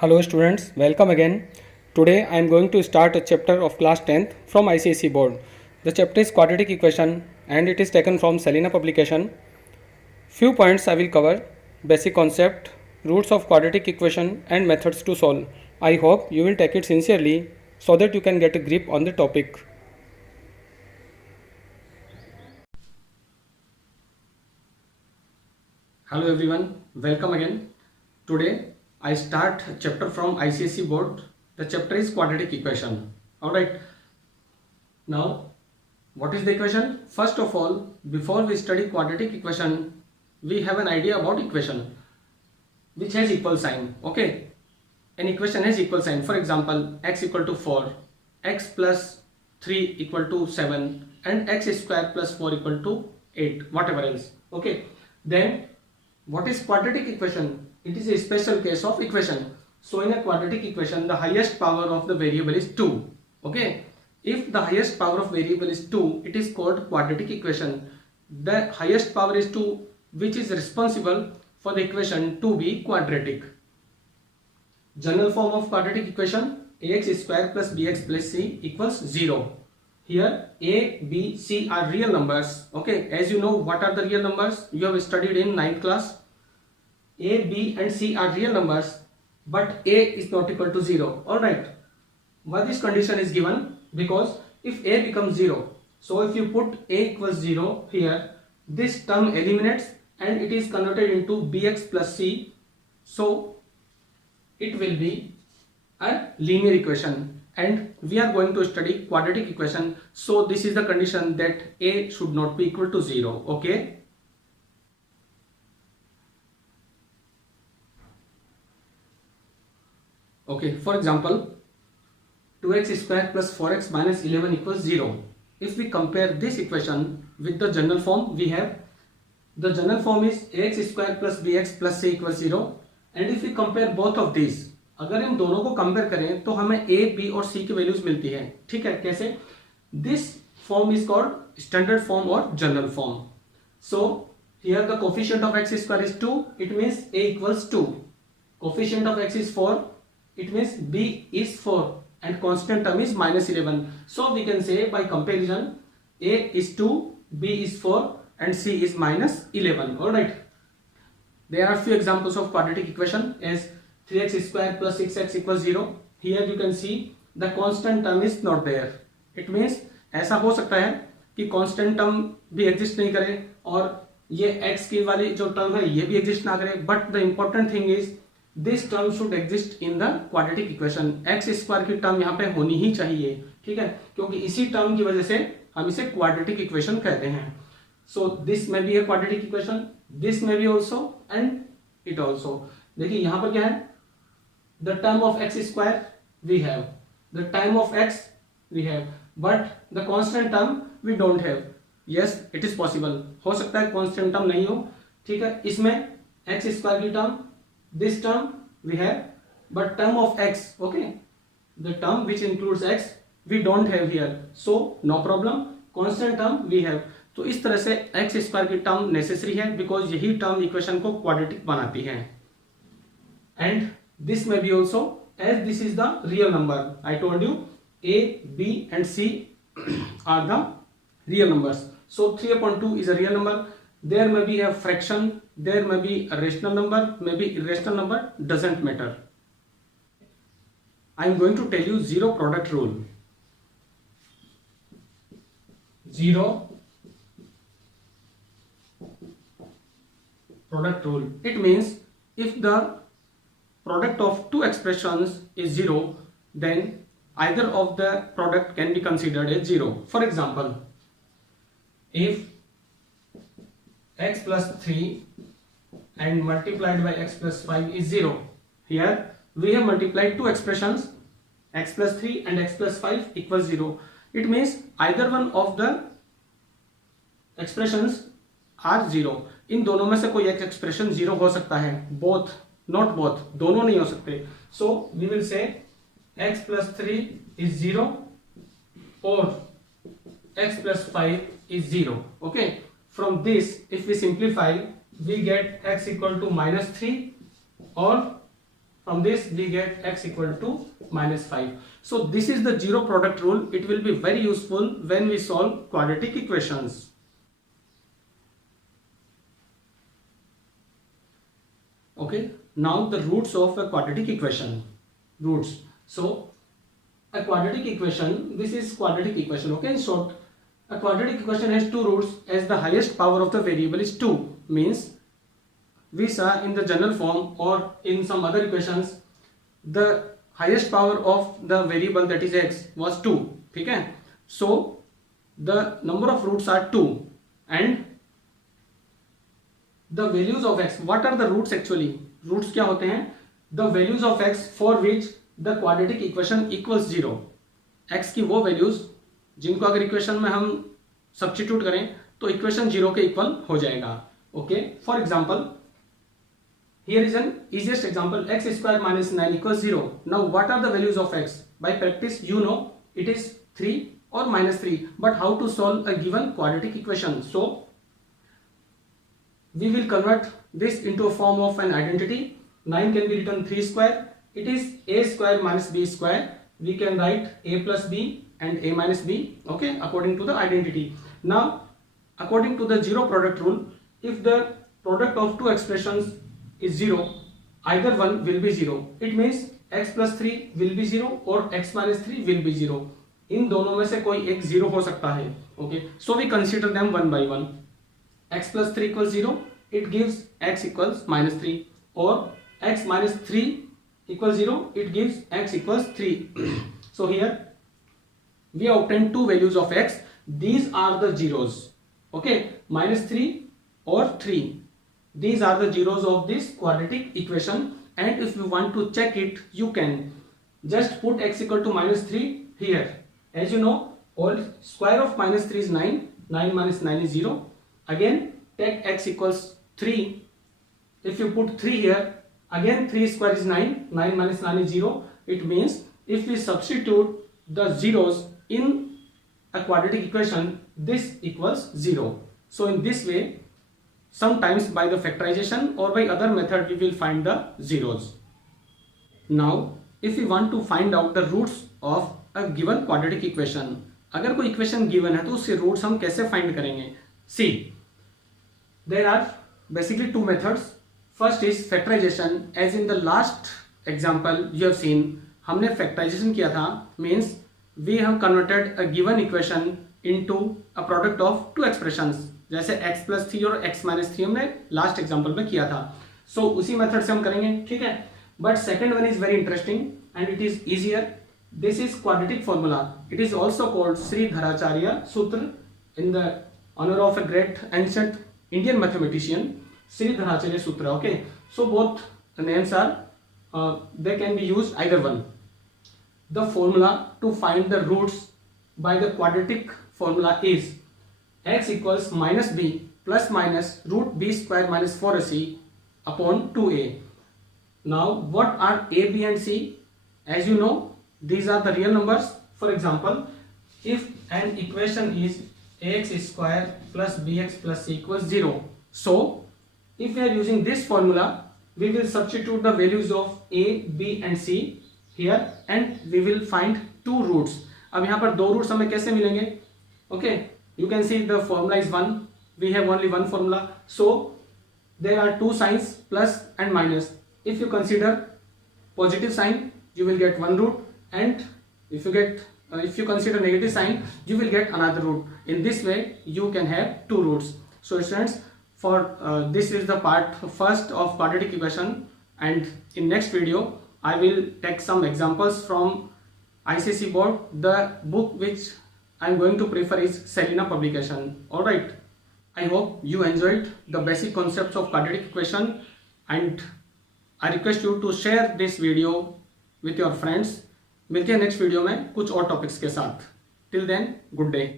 Hello students, welcome again. Today I am going to start a chapter of class 10th from ICSE board. The chapter is quadratic equation and it is taken from Selena publication. Few points I will cover: basic concept, roots of quadratic equation and methods to solve. I hope you will take it sincerely so that you can get a grip on the topic. Hello everyone, welcome again. Today I start chapter from ICSE board. The chapter is quadratic equation. Alright. Now what is the equation? First of all, before we study quadratic equation, we have an idea about equation which has equal sign. Okay. An equation has equal sign. For example, x equal to 4, x plus 3 equal to 7 and x square plus 4 equal to 8, whatever else. Okay. Then what is quadratic equation? It is a special case of equation. So in a quadratic equation, the highest power of the variable is 2. Okay. If the highest power of variable is 2, it is called quadratic equation. The highest power is 2, which is responsible for the equation to be quadratic. General form of quadratic equation: ax square plus bx plus c equals 0. Here a, b, c are real numbers. Okay, as you know, what are the real numbers? You have studied in 9th class. A, b and c are real numbers, but a is not equal to 0. Alright. Why this condition is given? Because if a becomes 0, so if you put a equals 0 here, this term eliminates and it is converted into bx plus c. So it will be a linear equation, and we are going to study quadratic equation. So this is the condition that a should not be equal to 0. Okay. Okay, for example, 2x square plus 4x minus 11 equals 0. If we compare this equation with the general form, we have the general form is ax square plus bx plus c equals 0. And if we compare both of these, अगर इन दोनों को compare करें तो हमें a, b और c की values मिलती है. ठीक है, कैसे? This form is called standard form और general form. So here the coefficient of x square is 2, it means a equals 2. Coefficient of x is 4, it means b is 4 and constant term is minus 11. So we can say by comparison, a is 2, b is 4 and c is minus 11. Alright. There are few examples of quadratic equation as 3x square plus 6x equals 0. Here you can see the constant term is not there. It means ऐसा हो सकता है कि constant term भी exist नहीं करे और ये x की वाली जो term है ये भी exist ना करे. But the important thing is this term should exist in the quadratic equation. x square की term यहाँ पे होनी ही चाहिए. ठीक है, क्योंकि इसी term की वजह से हम इसे quadratic equation कहते हैं. So this may be a quadratic equation, this may be also and it also. देखिए यहाँ पर क्या है? The term of x square we have, the term of x we have, but the constant term we don't have. Yes, it is possible. हो सकता है constant term नहीं हो. ठीक है, इसमें x square की term, this term we have, but term of x, okay, the term which includes x we don't have here. So no problem, constant term we have. तो इस तरह से x स्क्वायर की टर्म नेसेसरी है, because यही term equation को quadratic बनाती है. एंड दिस में B also as this is the real number. I told you a, b and c are the real numbers. So 3/2 is a real number. There may be a fraction, there may be a rational number, maybe irrational number, doesn't matter. I am going to tell you zero product rule. Zero product rule. It means if the product of two expressions is 0, then either of the product can be considered as 0. For example, if x plus 3 and multiplied by x plus 5 is 0, here we have multiplied two expressions, x plus 3 and x plus 5 equals 0. It means either one of the expressions are 0. इन दोनों में से कोई एक expression 0 हो सकता है. Both, not both, दोनों नहीं हो सकते. So we will say x plus 3 is 0 or x plus 5 is 0. Okay, from this if we simplify, we get x equal to minus 3 or From this we get x equal to -5. So this is the zero product rule. It will be very useful when we solve quadratic equations. Okay, now the roots of a quadratic equation. Roots. So a quadratic equation, this is quadratic equation. Okay, in short, a quadratic equation has two roots as the highest power of the variable is 2. Means we saw in the general form or in some other equations the highest power of the variable, that is x, was 2. ठीक है, so the number of roots are 2 and the values of x. What are the roots actually? Roots क्या होते हैं? The values of x for which the quadratic equation equals 0. x की वो values जिनको अगर equation में हम सब्स्टिट्यूट करें तो इक्वेशन 0 के इक्वल हो जाएगा. Okay, for example here is an easiest example, x square minus 9 equals 0. Now what are the values of x? By practice you know it is 3 or -3, but how to solve a given quadratic equation? So we will convert this into a form of an identity. 9 can be written 3 square. It is a square minus b square. We can write a plus b and a minus b, okay, according to the identity. Now according to the zero product rule, if the product of two expressions is 0, either one will be 0. It means x plus 3 will be 0 or x minus 3 will be 0. इन दोनों में से कोई एक 0 हो सकता है. Okay, so we consider them one by one. x plus 3 equals 0, it gives x equals -3, or x minus 3 equals 0, it gives x equals 3. So here we obtain two values of x. These are the zeros. Okay, -3 or 3. These are the zeros of this quadratic equation, and if you want to check it, you can just put x equal to -3 here. As you know, all square of -3 is 9. 9 minus 9 is 0. Again take x equals 3. If you put 3 here, again 3 square is 9. 9 minus 9 is 0. It means if we substitute the zeros in a quadratic equation, this equals 0. So in this way, sometimes by the factorization or by other method, we will find the zeros. Now if we want to find out the roots of a given quadratic equation, अगर कोई equation given है तो उसके roots हम कैसे find करेंगे? See, there are basically two methods. First is factorisation. As in the last example you have seen, हमने factorisation किया था. Means we have converted a given equation into a product of two expressions, जैसे x plus 3 और x minus 3 हमने last example में किया था. सो उसी मेथड से हम करेंगे. ठीक है, but second one is very interesting and it is easier. This is quadratic formula. It is also called Sridharacharya sutra in the honour of a great ancient Indian mathematician, Sridharacharya sutra. Okay, so both names are they can be used either one. The formula to find the roots by the quadratic formula is x equals minus b plus minus root b square minus 4ac upon 2a. Now what are a, b and c? As you know, these are the real numbers. For example, if an equation is ax square plus bx plus c equals 0, so if we are using this formula, we will substitute the values of a, b and c here and we will find two roots. अब यहाँ पर दो roots हमें कैसे मिलेंगे? Okay, you can see the formula is 1. We have only one formula, so there are two signs, plus and minus. If you consider positive sign, you will get one root, and if you consider negative sign, you will get another root. In this way, you can have two roots. So students, for this is the part first of quadratic equation, and in next video I will take some examples from ICSE board. The book which I am going to prefer is Selina publication. All right, I hope you enjoyed the basic concepts of quadratic equation, and I request you to share this video with your friends. मिलते हैं next video में कुछ और topics के साथ. Till then, good day.